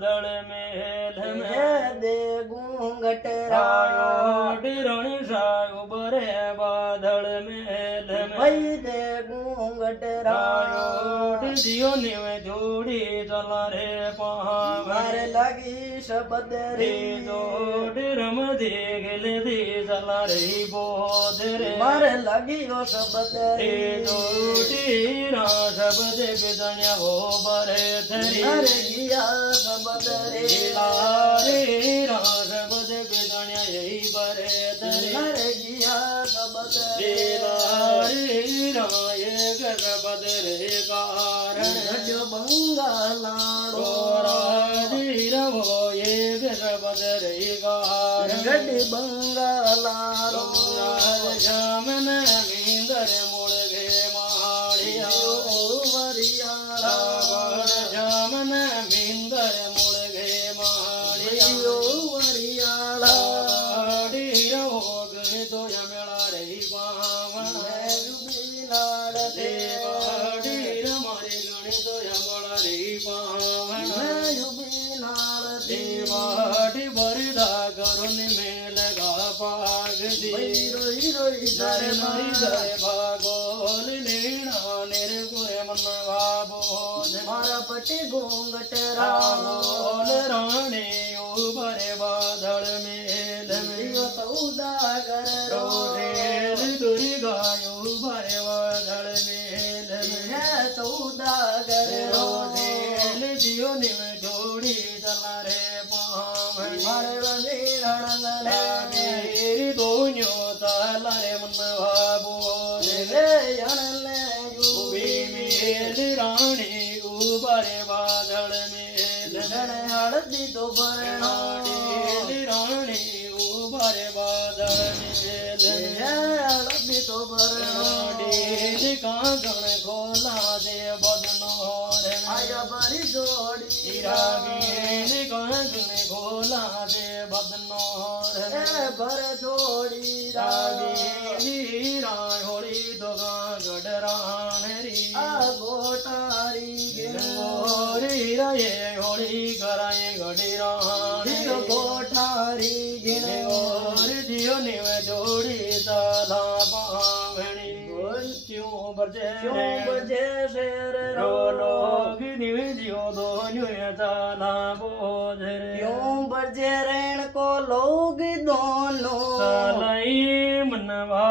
बादल मेल में दे घूंघट रायो रण सायो बरे बादल मेल में भाई दे घूंघट रायो जियो निवे जोड़ी चला रे मारे पावन लगी शब्द रे जोड़ रम दे गले दे चला रे बोध रे मारे लगी ओ शब्द रे जोड़ी रा शब्द बिदन्या वो बरे धरी अरे गिया शब्द रे लारे रा शब्द बिदन्या यही बरे धरी अरे गिया शब्द रे रे लारे रा एक शब्द रे कारण गज बंगालाड़ो वो एक शब्द रे कारण गड बंगालाड़ो श्यामन मींदर मुड़गे माड़िया वरियाड़ा श्यामन मींदर मुड़गे माड़िया वरियाड़ा तो यमेला रही बावन जुबीनाड़ देवाड़ी रमारे गणित यमला रही बावन जुबीनाड़ देवाड़ी बरदा करुण में लगा पाग दी रोई रोई दर मरी दर भागोल नीणा निर्गुण मन भाबोध मारा पटे घूंघट रामोल राणे उभरे बादल मेल में सौदागर रोरेल दुर्गायो भरे बादल मेल में सौदागर रोरेल जियो निव जोड़ी चला रे पावन मेरी दोन्यो ताला रे मन भाबो उभी मेल रानी उभरे बादल मेल में हळदी तो भरणा रानी उभरे बादल मेल में हळदी तो भरणा कागण खोला दे बदनोर आया बरी जोड़ी रागीन कागण खोला दे बदनोर भर जोड़ी रागीन होड़ी दोगा गडरान री गोटारी गोरी रे होड़ी कराए गडरान गोठारी गिन गोर जियो निव जोड़ी ताला पावणी क्यों बजे शेर रो लोग निव जियो दोन्यो ताला बोध रे क्यों बजे रैन को लोग दोनों सालाई मनवा